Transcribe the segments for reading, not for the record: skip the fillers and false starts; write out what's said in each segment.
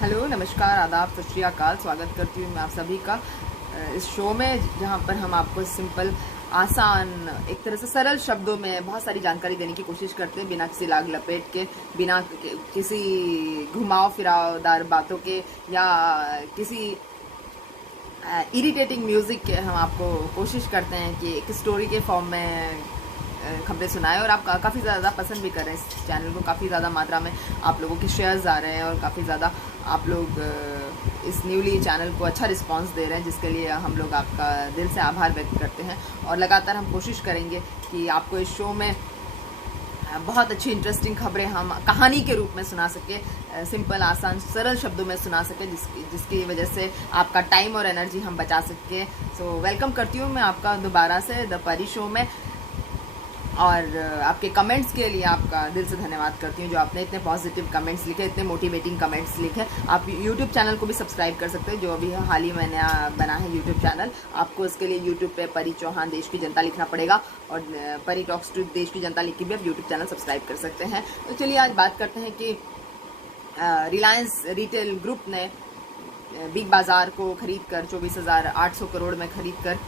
Hello, नमस्कार, आदाब, सत श्री अकाल। स्वागत करती हूँ मैं आप सभी का इस शो में, जहाँ पर हम आपको सिंपल, आसान, एक तरह से सरल शब्दों में बहुत सारी जानकारी देने की कोशिश करते हैं, बिना किसी लाग लपेट के, बिना किसी घुमाव फिरावदार बातों के या किसी इरिटेटिंग म्यूज़िक के। हम आपको कोशिश करते हैं कि एक स्टोरी के फॉर्म में खबरें सुनाएं, और आप काफ़ी ज़्यादा पसंद भी कर रहे हैं इस चैनल को। काफ़ी ज़्यादा मात्रा में आप लोगों के शेयर्स आ रहे हैं और काफ़ी ज़्यादा आप लोग इस न्यूली चैनल को अच्छा रिस्पांस दे रहे हैं, जिसके लिए हम लोग आपका दिल से आभार व्यक्त करते हैं। और लगातार हम कोशिश करेंगे कि आपको इस शो में बहुत अच्छी इंटरेस्टिंग खबरें हम कहानी के रूप में सुना सके, सिंपल, आसान, सरल शब्दों में सुना सके, जिसकी वजह से आपका टाइम और एनर्जी हम बचा सके। सो वेलकम करती हूँ मैं आपका दोबारा से द परी शो में, और आपके कमेंट्स के लिए आपका दिल से धन्यवाद करती हूँ, जो आपने इतने पॉजिटिव कमेंट्स लिखे, इतने मोटिवेटिंग कमेंट्स लिखे। आप यूट्यूब चैनल को भी सब्सक्राइब कर सकते हैं, जो अभी हाल ही में नया बना है यूट्यूब चैनल। आपको इसके लिए यूट्यूब पे परी चौहान देश की जनता लिखना पड़ेगा, और परी टॉक्स टू देश की जनता लिख के भी आप यूट्यूब चैनल सब्सक्राइब कर सकते हैं। तो चलिए आज बात करते हैं कि रिलायंस रिटेल ग्रुप ने बिग बाज़ार को खरीद कर 24,800 करोड़ में खरीद कर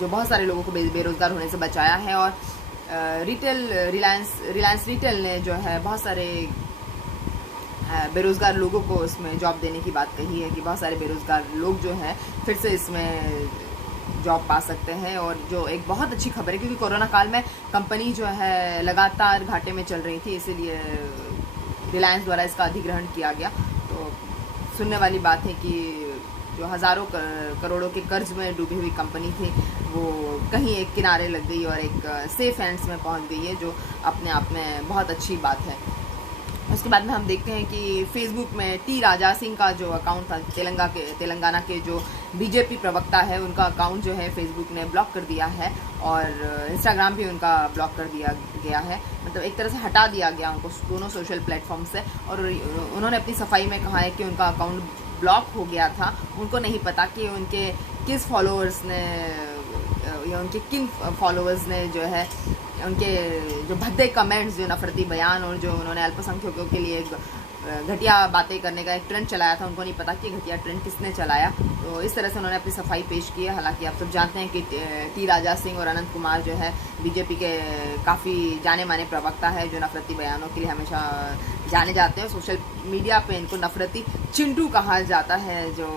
जो बहुत सारे लोगों को बेरोज़गार होने से बचाया है। और रिलायंस रिटेल ने जो है बहुत सारे बेरोज़गार लोगों को इसमें जॉब देने की बात कही है, कि बहुत सारे बेरोज़गार लोग जो हैं फिर से इसमें जॉब पा सकते हैं। और जो एक बहुत अच्छी खबर है, क्योंकि कोरोना काल में कंपनी जो है लगातार घाटे में चल रही थी, इसीलिए रिलायंस द्वारा इसका अधिग्रहण किया गया। तो सुनने वाली बात है कि जो हज़ारों करोड़ों के कर्ज में डूबी हुई कंपनी थी, वो कहीं एक किनारे लग गई और एक सेफ हैंड्स में पहुंच गई है, जो अपने आप में बहुत अच्छी बात है। उसके बाद में हम देखते हैं कि फेसबुक में टी राजा सिंह का जो अकाउंट था, तेलंगाना के जो बीजेपी प्रवक्ता है, उनका अकाउंट जो है फेसबुक ने ब्लॉक कर दिया है, और इंस्टाग्राम भी उनका ब्लॉक कर दिया गया है। मतलब एक तरह से हटा दिया गया उनको दोनों सोशल प्लेटफॉर्म से। और उन्होंने अपनी सफाई में कहा है कि उनका अकाउंट ब्लॉक हो गया था, उनको नहीं पता कि उनके किस फॉलोअर्स ने या उनके किन फॉलोअर्स ने जो है उनके जो भद्दे कमेंट्स, जो नफरती बयान, और जो उन्होंने अल्पसंख्यकों के लिए घटिया बातें करने का एक ट्रेंड चलाया था, उनको नहीं पता कि घटिया ट्रेंड किसने चलाया। तो इस तरह से उन्होंने अपनी सफाई पेश की है। हालांकि आप सब जानते हैं कि टी राजा सिंह और अनंत कुमार जो है बीजेपी के काफ़ी जाने माने प्रवक्ता है, जो नफरती बयानों के लिए हमेशा जाने जाते हैं। सोशल मीडिया पे इनको नफरती चिंटू कहा जाता है, जो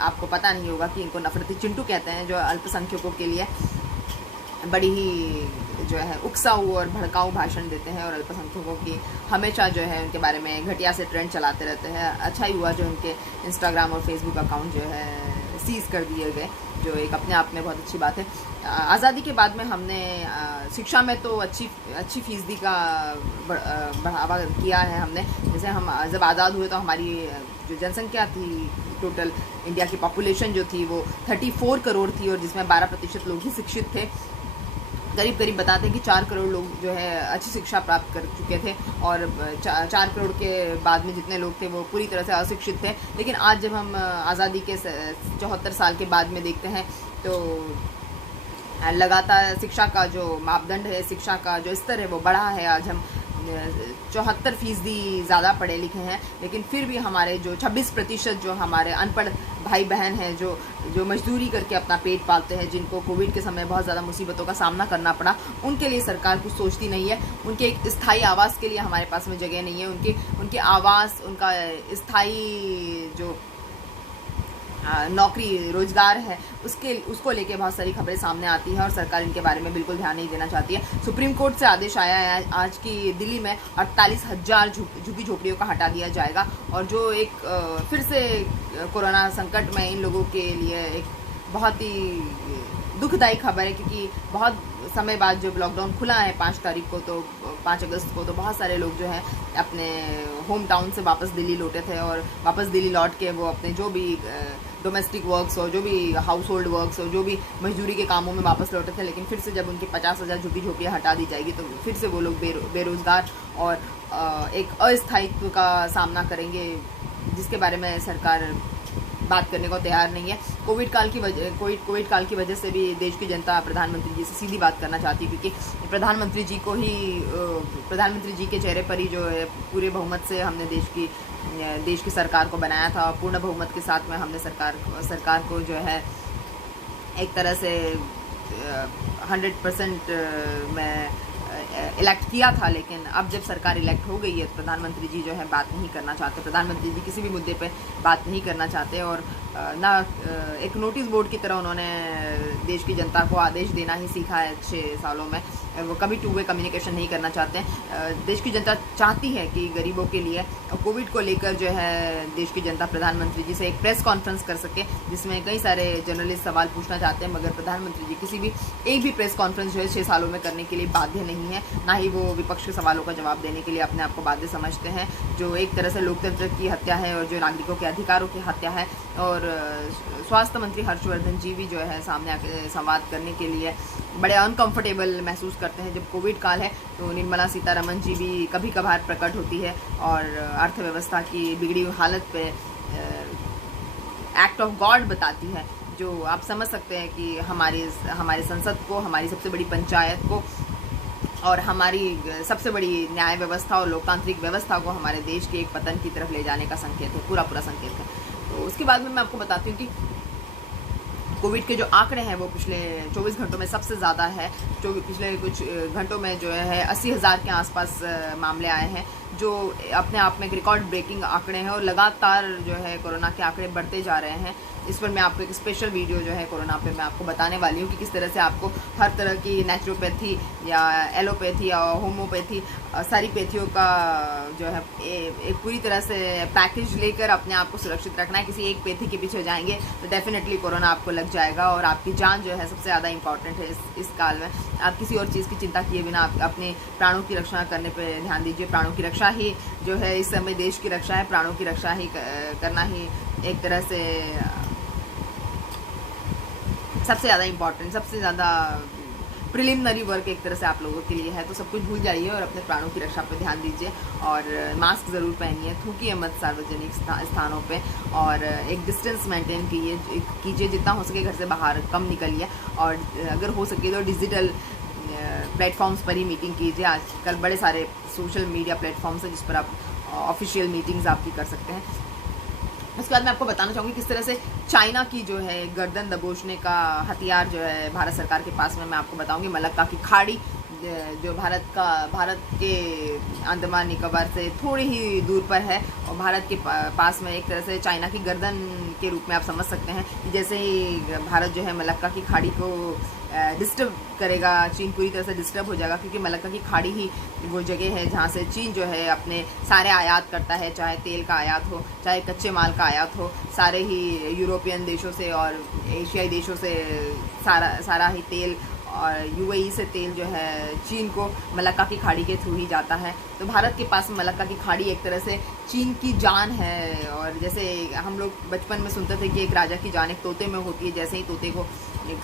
आपको पता नहीं होगा कि इनको नफरती चिंटू कहते हैं, जो अल्पसंख्यकों के लिए बड़ी ही जो है उकसाऊ और भड़काऊ भाषण देते हैं, और अल्पसंख्यकों की हमेशा जो है उनके बारे में घटिया से ट्रेंड चलाते रहते हैं। अच्छा ही हुआ जो उनके इंस्टाग्राम और फेसबुक अकाउंट जो है सीज़ कर दिए गए, जो एक अपने आप में बहुत अच्छी बात है। आज़ादी के बाद में हमने शिक्षा में तो अच्छी फीसदी का बढ़ावा किया है हमने। जैसे हम जब आज़ाद हुए तो हमारी जो जनसंख्या थी, टोटल इंडिया की पॉपुलेशन जो थी, वो 34 करोड़ थी, और जिसमें 12% लोग ही शिक्षित थे। करीब बताते हैं कि 4 करोड़ लोग जो है अच्छी शिक्षा प्राप्त कर चुके थे, और 4 करोड़ के बाद में जितने लोग थे वो पूरी तरह से अशिक्षित थे। लेकिन आज जब हम आज़ादी के 74 साल के बाद में देखते हैं, तो लगातार शिक्षा का जो मापदंड है, शिक्षा का जो स्तर है, वो बढ़ा है। आज हम 74% ज़्यादा पढ़े लिखे हैं, लेकिन फिर भी हमारे जो 26% जो हमारे अनपढ़ भाई बहन हैं, जो मजदूरी करके अपना पेट पालते हैं, जिनको कोविड के समय बहुत ज़्यादा मुसीबतों का सामना करना पड़ा, उनके लिए सरकार कुछ सोचती नहीं है। उनके एक स्थायी आवास के लिए हमारे पास में जगह नहीं है। उनके आवास, उनका स्थायी जो नौकरी रोजगार है, उसको लेके बहुत सारी खबरें सामने आती है, और सरकार इनके बारे में बिल्कुल ध्यान नहीं देना चाहती है। सुप्रीम कोर्ट से आदेश आया है आज की दिल्ली में 48,000 झुग्गी झोपड़ियों का हटा दिया जाएगा, और जो एक फिर से कोरोना संकट में इन लोगों के लिए एक बहुत ही दुखदायी खबर है, क्योंकि बहुत समय बाद जब लॉकडाउन खुला है 5 अगस्त को, तो बहुत सारे लोग जो है अपने होम टाउन से वापस दिल्ली लौटे थे, और वापस दिल्ली लौट के वो अपने जो भी डोमेस्टिक वर्क्स हो, जो भी हाउस होल्ड वर्क्स हो, जो भी मजदूरी के कामों में वापस लौटे थे। लेकिन फिर से जब उनकी 50,000 झुग्गी झोपड़ियाँ हटा दी जाएगी, तो फिर से वो लोग बेरोज़गार और एक अस्थायित्व का सामना करेंगे, जिसके बारे में सरकार बात करने को तैयार नहीं है। कोविड काल की वजह से भी देश की जनता प्रधानमंत्री जी से सीधी बात करना चाहती है, क्योंकि प्रधानमंत्री जी के चेहरे पर ही जो है पूरे बहुमत से हमने देश की देश की सरकार को बनाया था। पूर्ण बहुमत के साथ में हमने सरकार को जो है एक तरह से 100% में इलेक्ट किया था। लेकिन अब जब सरकार इलेक्ट हो गई है तो प्रधानमंत्री जी जो है बात नहीं करना चाहते। प्रधानमंत्री जी किसी भी मुद्दे पे बात नहीं करना चाहते और ना एक नोटिस बोर्ड की तरह उन्होंने देश की जनता को आदेश देना ही सीखा है 6 सालों में। वो कभी टू वे कम्युनिकेशन नहीं करना चाहते हैं। देश की जनता चाहती है कि गरीबों के लिए कोविड को लेकर जो है देश की जनता प्रधानमंत्री जी से एक प्रेस कॉन्फ्रेंस कर सके, जिसमें कई सारे जर्नलिस्ट सवाल पूछना चाहते हैं, मगर प्रधानमंत्री जी किसी भी एक भी प्रेस कॉन्फ्रेंस जो है 6 सालों में करने के लिए बाध्य नहीं है। ना ही वो विपक्ष के सवालों का जवाब देने के लिए अपने आप को बाध्य समझते हैं, जो एक तरह से लोकतंत्र की हत्या है और जो नागरिकों के अधिकारों की हत्या है। और स्वास्थ्य मंत्री हर्षवर्धन जी भी जो है सामने आके संवाद करने के लिए बड़े अनकंफर्टेबल महसूस करते हैं जब कोविड काल है। तो निर्मला सीतारमण जी भी कभी कभार प्रकट होती है और अर्थव्यवस्था की बिगड़ी हुई हालत पे एक्ट ऑफ गॉड बताती है, जो आप समझ सकते हैं कि हमारे संसद को, हमारी सबसे बड़ी पंचायत को और हमारी सबसे बड़ी न्याय व्यवस्था और लोकतांत्रिक व्यवस्था को हमारे देश के एक पतन की तरफ ले जाने का संकेत है, पूरा संकेत है। तो उसके बाद में मैं आपको बताती हूँ कि कोविड के जो आंकड़े हैं वो पिछले 24 घंटों में सबसे ज़्यादा है। जो पिछले कुछ घंटों में जो है 80,000 के आसपास मामले आए हैं, जो अपने आप में एक रिकॉर्ड ब्रेकिंग आंकड़े हैं और लगातार जो है कोरोना के आंकड़े बढ़ते जा रहे हैं। इस पर मैं आपको एक स्पेशल वीडियो जो है कोरोना पे मैं आपको बताने वाली हूँ कि किस तरह से आपको हर तरह की नेचुरोपैथी या एलोपैथी या होम्योपैथी सारी पैथियों का जो है एक पूरी तरह से पैकेज लेकर अपने आप को सुरक्षित रखना है। किसी एक पैथी के पीछे जाएंगे तो डेफिनेटली कोरोना आपको लग जाएगा और आपकी जान जो है सबसे ज़्यादा इंपॉर्टेंट है इस काल में। आप किसी और चीज़ की चिंता किए बिना आप अपने प्राणों की रक्षा करने पर ध्यान दीजिए। प्राणों की रक्षा ही जो है इस समय देश की रक्षा है। प्राणों की रक्षा ही करना ही एक तरह से सबसे ज़्यादा इम्पॉर्टेंट, सबसे ज़्यादा प्रिलिमिनरी वर्क एक तरह से आप लोगों के लिए है। तो सब कुछ भूल जाइए और अपने प्राणों की रक्षा पर ध्यान दीजिए और मास्क ज़रूर पहनिए, थूकिए मत सार्वजनिक स्थानों पे और एक डिस्टेंस मेंटेन कीजिए। जितना हो सके घर से बाहर कम निकलिए और अगर हो सके तो डिजिटल प्लेटफॉर्म्स पर ही मीटिंग कीजिए। आजकल बड़े सारे सोशल मीडिया प्लेटफॉर्म्स हैं जिस पर आप ऑफिशियल मीटिंग्स आपकी कर सकते हैं। उसके बाद मैं आपको बताना चाहूँगी किस तरह से चाइना की जो है गर्दन दबोचने का हथियार जो है भारत सरकार के पास में। मैं आपको बताऊँगी मलक्का की खाड़ी जो भारत के अंडमान निकोबार से थोड़ी ही दूर पर है और भारत के पास में एक तरह से चाइना की गर्दन के रूप में आप समझ सकते हैं। जैसे ही भारत जो है मलक्का की खाड़ी को डिस्टर्ब करेगा, चीन पूरी तरह से डिस्टर्ब हो जाएगा, क्योंकि मलक्का की खाड़ी ही वो जगह है जहाँ से चीन जो है अपने सारे आयात करता है, चाहे तेल का आयात हो, चाहे कच्चे माल का आयात हो। सारे ही यूरोपियन देशों से और एशियाई देशों से सारा ही तेल और यूएई से तेल जो है चीन को मलक्का की खाड़ी के थ्रू ही जाता है। तो भारत के पास मलक्का की खाड़ी एक तरह से चीन की जान है। और जैसे हम लोग बचपन में सुनते थे कि एक राजा की जान एक तोते में होती है, जैसे ही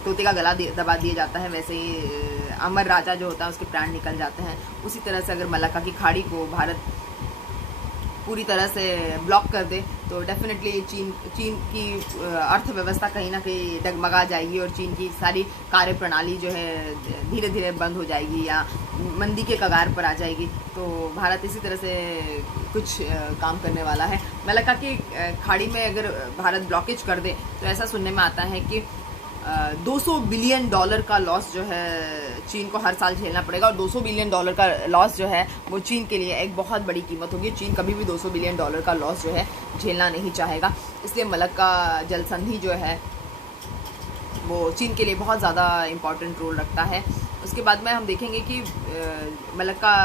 तोते का गला दबा दिया जाता है वैसे ही अमर राजा जो होता है उसके प्राण निकल जाते हैं। उसी तरह से अगर मलक्का की खाड़ी को भारत पूरी तरह से ब्लॉक कर दे तो डेफिनेटली चीन की अर्थव्यवस्था कहीं ना कहीं डगमगा जाएगी और चीन की सारी कार्य प्रणाली जो है धीरे धीरे बंद हो जाएगी या मंदी के कगार पर आ जाएगी। तो भारत इसी तरह से कुछ काम करने वाला है। मलक्का की खाड़ी में अगर भारत ब्लॉकेज कर दे तो ऐसा सुनने में आता है कि $200 बिलियन का लॉस जो है चीन को हर साल झेलना पड़ेगा। और $200 बिलियन का लॉस जो है वो चीन के लिए एक बहुत बड़ी कीमत होगी। चीन कभी भी $200 बिलियन का लॉस जो है झेलना नहीं चाहेगा। इसलिए मलक्का जल संधि जो है वो चीन के लिए बहुत ज़्यादा इम्पॉर्टेंट रोल रखता है। उसके बाद में हम देखेंगे कि मलक्का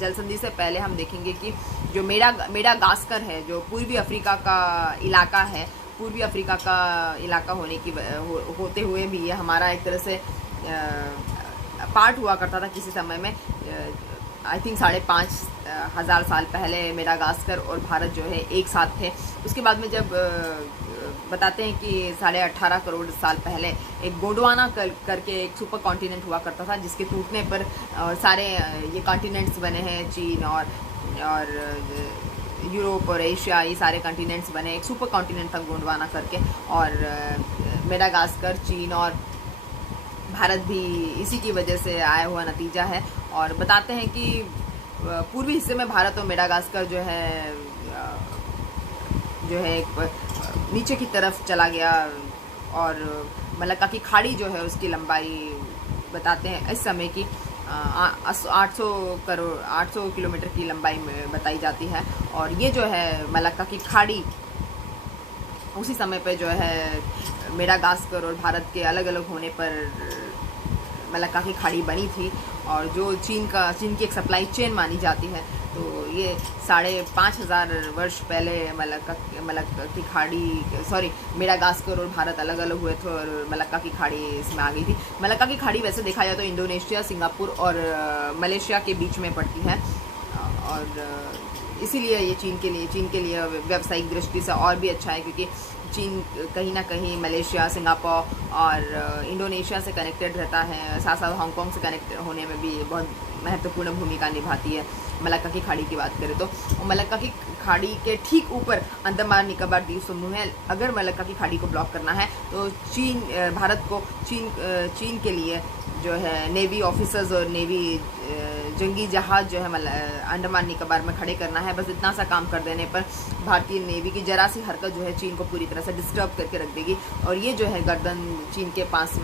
जल संधि से पहले हम देखेंगे कि जो मेडागास्कर है, जो पूर्वी अफ्रीका का इलाका है, पूर्वी अफ्रीका का इलाका होते हुए भी ये हमारा एक तरह से पार्ट हुआ करता था किसी समय में। आई थिंक 5,500 साल पहले मेडागास्कर और भारत जो है एक साथ थे। उसके बाद में जब बताते हैं कि 18.5 करोड़ साल पहले एक गोंडवाना करके एक सुपर कॉन्टिनेंट हुआ करता था, जिसके टूटने पर सारे ये कॉन्टिनेंट्स बने हैं। चीन और यूरोप और एशिया, ये सारे कॉन्टिनेंट्स बने। एक सुपर कॉन्टिनेंट था गोंडवाना करके और मेडागास्कर, चीन और भारत भी इसी की वजह से आया हुआ नतीजा है। और बताते हैं कि पूर्वी हिस्से में भारत और मेडागास्कर जो है जो है नीचे की तरफ चला गया और मलक्का की खाड़ी जो है उसकी लंबाई बताते हैं इस समय की 800 किलोमीटर की लंबाई में बताई जाती है। और ये जो है मलक्का की खाड़ी उसी समय पे जो है मेडागास्कर और भारत के अलग अलग होने पर मलक्का की खाड़ी बनी थी, और जो चीन की एक सप्लाई चेन मानी जाती है। तो ये 5,500 वर्ष पहले मलक्का की खाड़ी मेडागास्कर और भारत अलग अलग हुए थे और मलक्का की खाड़ी इसमें आ गई थी। मलक्का की खाड़ी वैसे देखा जाए तो इंडोनेशिया, सिंगापुर और मलेशिया के बीच में पड़ती है, और इसीलिए ये चीन के लिए व्यावसायिक दृष्टि से और भी अच्छा है, क्योंकि चीन कहीं ना कहीं मलेशिया, सिंगापुर और इंडोनेशिया से कनेक्टेड रहता है, साथ साथ हांगकांग से कनेक्ट होने में भी बहुत महत्वपूर्ण भूमिका निभाती है। मलक्का की खाड़ी की बात करें तो मलक्का की खाड़ी के ठीक ऊपर अंडमान निकोबार द्वीप समूह है। अगर मलक्का की खाड़ी को ब्लॉक करना है तो भारत को चीन के लिए जो है नेवी ऑफिसर्स और नेवी जंगी जहाज जो है अंडमान निकोबार में खड़े करना है। बस इतना सा काम कर देने पर भारतीय नेवी की जरा सी हरकत जो है चीन को पूरी तरह से डिस्टर्ब करके रख देगी, और ये जो है गर्दन चीन के पास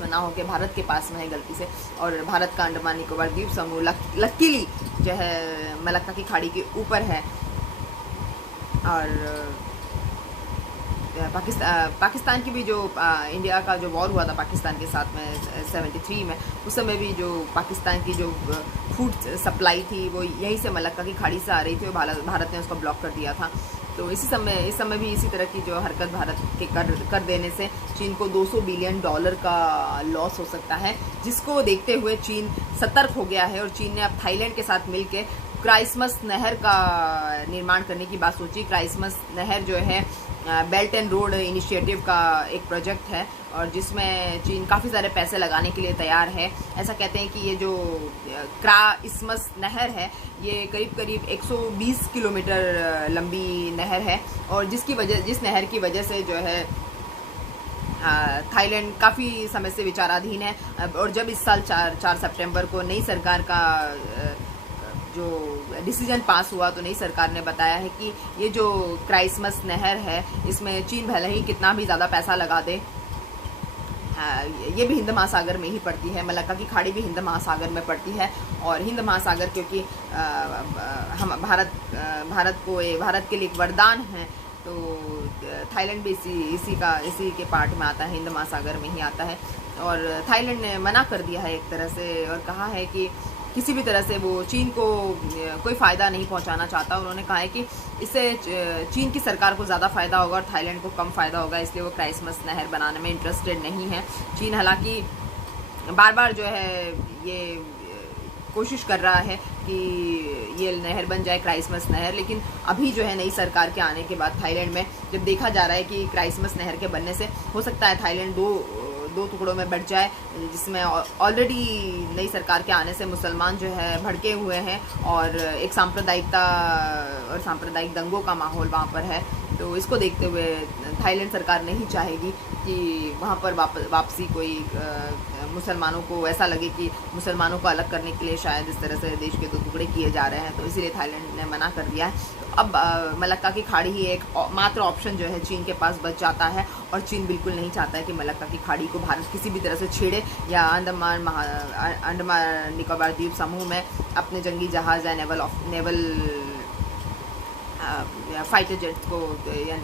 में ना होकर भारत के पास में है गलती से, और भारत का अंडमान निकोबार द्वीप समूह लकीली जो है मलक्का की खाड़ी के ऊपर है। और पाकिस्तान की भी जो इंडिया का जो वॉर हुआ था पाकिस्तान के साथ में 73 में, उस समय भी जो पाकिस्तान की जो फूड सप्लाई थी वो यहीं से मलक्का की खाड़ी से आ रही थी, और भारत ने उसको ब्लॉक कर दिया था। तो इस समय भी इसी तरह की जो हरकत भारत के कर देने से चीन को $200 बिलियन का लॉस हो सकता है, जिसको देखते हुए चीन सतर्क हो गया है। और चीन ने अब थाईलैंड के साथ मिलकर क्राइसमस नहर का निर्माण करने की बात सोची। क्राइसमस नहर जो है बेल्ट एंड रोड इनिशिएटिव का एक प्रोजेक्ट है, और जिसमें चीन काफ़ी सारे पैसे लगाने के लिए तैयार है। ऐसा कहते हैं कि ये जो क्राइसमस नहर है ये करीब 120 किलोमीटर लंबी नहर है, और जिस नहर की वजह से जो है थाईलैंड काफ़ी समय से विचाराधीन है। और जब इस साल 4 सितंबर को नई सरकार का जो डिसीजन पास हुआ तो नई सरकार ने बताया है कि ये जो क्राइसमस नहर है इसमें चीन भले ही कितना भी ज़्यादा पैसा लगा दे, ये भी हिंद महासागर में ही पड़ती है। मलक्का की खाड़ी भी हिंद महासागर में पड़ती है, और हिंद महासागर क्योंकि हम भारत के लिए एक वरदान है, तो थाईलैंड भी इसी के पार्ट में आता है, हिंद महासागर में ही आता है। और थाईलैंड ने मना कर दिया है एक तरह से, और कहा है कि किसी भी तरह से वो चीन को कोई फ़ायदा नहीं पहुंचाना चाहता। उन्होंने कहा है कि इससे चीन की सरकार को ज़्यादा फ़ायदा होगा और थाईलैंड को कम फ़ायदा होगा, इसलिए वो क्राइसमस नहर बनाने में इंटरेस्टेड नहीं है। चीन हालांकि बार बार जो है ये कोशिश कर रहा है कि ये नहर बन जाए, क्राइसमस नहर, लेकिन अभी जो है नई सरकार के आने के बाद थाईलैंड में जब देखा जा रहा है कि क्राइसमस नहर के बनने से हो सकता है थाईलैंड दो टुकड़ों में बढ़ जाए, जिसमें ऑलरेडी नई सरकार के आने से मुसलमान जो है भड़के हुए हैं, और एक सांप्रदायिकता और सांप्रदायिक दंगों का माहौल वहाँ पर है। तो इसको देखते हुए थाईलैंड सरकार नहीं चाहेगी कि वहाँ पर वापसी कोई मुसलमानों को ऐसा लगे कि मुसलमानों को अलग करने के लिए शायद इस तरह से देश के 2 टुकड़े किए जा रहे हैं, तो इसीलिए थाईलैंड ने मना कर दिया है। तो अब मलक्का की खाड़ी ही एक मात्र ऑप्शन जो है चीन के पास बच जाता है, और चीन बिल्कुल नहीं चाहता है कि मलक्का की खाड़ी को भारत किसी भी तरह से छेड़े या अंडमान निकोबार द्वीप समूह में अपने जंगी जहाज या नेवल फाइटर जेट्स को या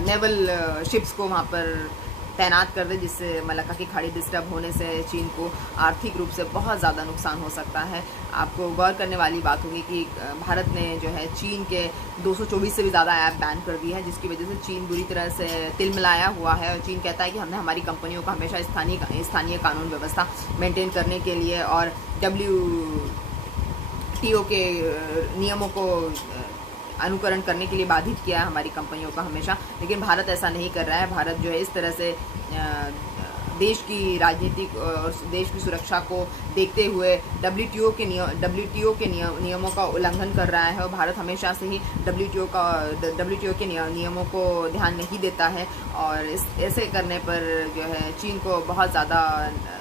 नेवल शिप्स को वहाँ पर तैनात कर दे, जिससे मलक्का की खाड़ी डिस्टर्ब होने से चीन को आर्थिक रूप से बहुत ज़्यादा नुकसान हो सकता है। आपको गौर करने वाली बात होगी कि भारत ने जो है चीन के 224 से भी ज़्यादा ऐप बैन कर दिए हैं, जिसकी वजह से चीन बुरी तरह से तिलमिलाया हुआ है। और चीन कहता है कि हमने हमारी कंपनियों को हमेशा स्थानीय कानून व्यवस्था मेंटेन करने के लिए और WTO के नियमों को अनुकरण करने के लिए बाधित किया है हमारी कंपनियों का हमेशा, लेकिन भारत ऐसा नहीं कर रहा है। भारत जो है इस तरह से देश की राजनीतिक और देश की सुरक्षा को देखते हुए WTO के नियमों का उल्लंघन कर रहा है। और भारत हमेशा से ही WTO के नियमों को ध्यान नहीं देता है, और ऐसे करने पर जो है चीन को बहुत ज़्यादा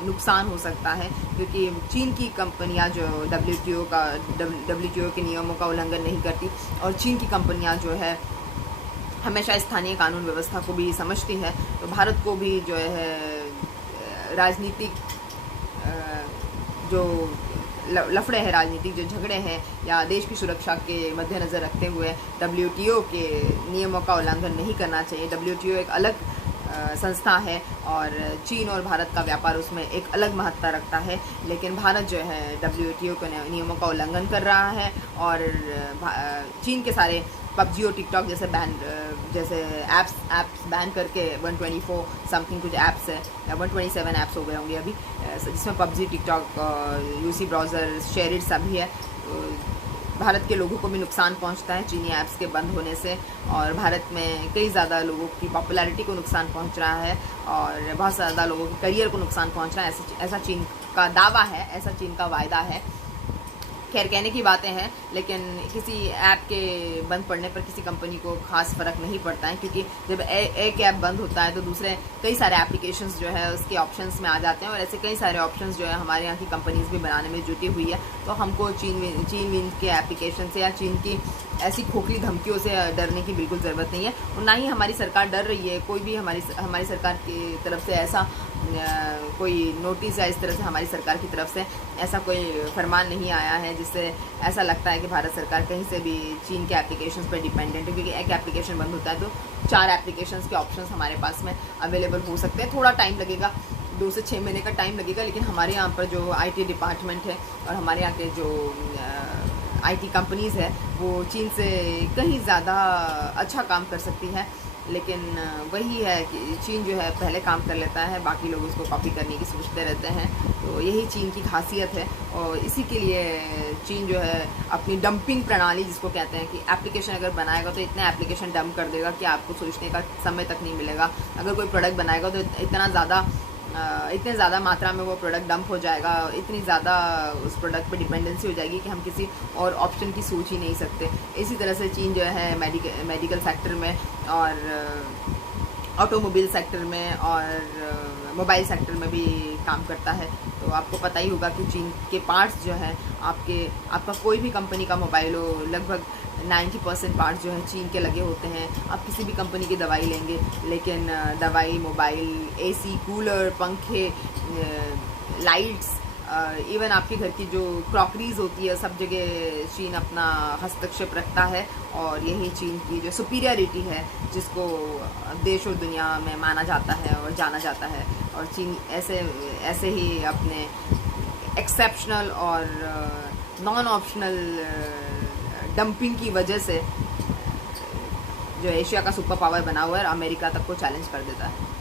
नुकसान हो सकता है, क्योंकि चीन की कंपनियां जो WTO के नियमों का उल्लंघन नहीं करती, और चीन की कंपनियां जो है हमेशा स्थानीय कानून व्यवस्था को भी समझती है। तो भारत को भी जो है राजनीतिक जो लफड़े हैं, राजनीतिक जो झगड़े हैं या देश की सुरक्षा के मद्देनज़र रखते हुए WTO के नियमों का उल्लंघन नहीं करना चाहिए। WTO एक अलग संस्था है और चीन और भारत का व्यापार उसमें एक अलग महत्ता रखता है, लेकिन भारत जो है WTO के नियमों का उल्लंघन कर रहा है, और चीन के सारे PUBG और टिकटॉक जैसे ऐप्स बैन करके 124 समथिंग कुछ ऐप्स है, या 127 ऐप्स हो गए होंगे अभी, जिसमें PUBG, TikTok, UC browser, SHAREit सभी है। भारत के लोगों को भी नुकसान पहुंचता है चीनी ऐप्स के बंद होने से, और भारत में कई ज़्यादा लोगों की पॉपुलैरिटी को नुकसान पहुंच रहा है, और बहुत ज़्यादा लोगों के करियर को नुकसान पहुंच रहा है। ऐसा चीन का दावा है, ऐसा चीन का वायदा है। खैर, कहने की बातें हैं, लेकिन किसी ऐप के बंद पड़ने पर किसी कंपनी को खास फ़र्क नहीं पड़ता है, क्योंकि जब एक ऐप बंद होता है तो दूसरे कई सारे एप्लीकेशंस जो है उसके ऑप्शंस में आ जाते हैं, और ऐसे कई सारे ऑप्शंस जो है हमारे यहाँ की कंपनीज भी बनाने में जुटी हुई है। तो हमको चीन के एप्लीकेशन से या चीन की ऐसी खोखली धमकियों से डरने की बिल्कुल ज़रूरत नहीं है, और ना ही हमारी सरकार डर रही है। कोई भी हमारी सरकार की तरफ से ऐसा कोई नोटिस या इस तरह से हमारी सरकार की तरफ से ऐसा कोई फरमान नहीं आया है जिससे ऐसा लगता है कि भारत सरकार कहीं से भी चीन के एप्लीकेशंस पर डिपेंडेंट है, क्योंकि एक एप्लीकेशन बंद होता है तो 4 एप्लीकेशंस के ऑप्शंस हमारे पास में अवेलेबल हो सकते हैं। थोड़ा टाइम लगेगा, 2 से 6 महीने का टाइम लगेगा, लेकिन हमारे यहाँ पर जो IT डिपार्टमेंट है और हमारे यहाँ के जो IT कंपनीज़ है वो चीन से कहीं ज़्यादा अच्छा काम कर सकती है। लेकिन वही है कि चीन जो है पहले काम कर लेता है, बाकी लोग उसको कॉपी करने की सोचते रहते हैं। तो यही चीन की खासियत है, और इसी के लिए चीन जो है अपनी डंपिंग प्रणाली जिसको कहते हैं, कि एप्लीकेशन अगर बनाएगा तो इतने एप्लीकेशन डंप कर देगा कि आपको सोचने का समय तक नहीं मिलेगा। अगर कोई प्रोडक्ट बनाएगा तो इतने ज़्यादा मात्रा में वो प्रोडक्ट डंप हो जाएगा, इतनी ज़्यादा उस प्रोडक्ट पे डिपेंडेंसी हो जाएगी कि हम किसी और ऑप्शन की सोच ही नहीं सकते। इसी तरह से चीन जो है मेडिकल सेक्टर में और ऑटोमोबाइल सेक्टर में और मोबाइल सेक्टर में भी काम करता है। तो आपको पता ही होगा कि चीन के पार्ट्स जो हैं, आपका कोई भी कंपनी का मोबाइल हो, लगभग 90% पार्ट्स जो हैं चीन के लगे होते हैं। आप किसी भी कंपनी की दवाई लेंगे, लेकिन दवाई, मोबाइल, AC, कूलर, पंखे, लाइट्स, इवन आपके घर की जो क्रॉकरीज होती है, सब जगह चीन अपना हस्तक्षेप रखता है। और यही चीन की जो सुपीरियरिटी है, जिसको देश और दुनिया में माना जाता है और जाना जाता है। और चीन ऐसे ही अपने एक्सेप्शनल और नॉन ऑप्शनल डंपिंग की वजह से जो एशिया का सुपर पावर बना हुआ है, अमेरिका तक को चैलेंज कर देता है।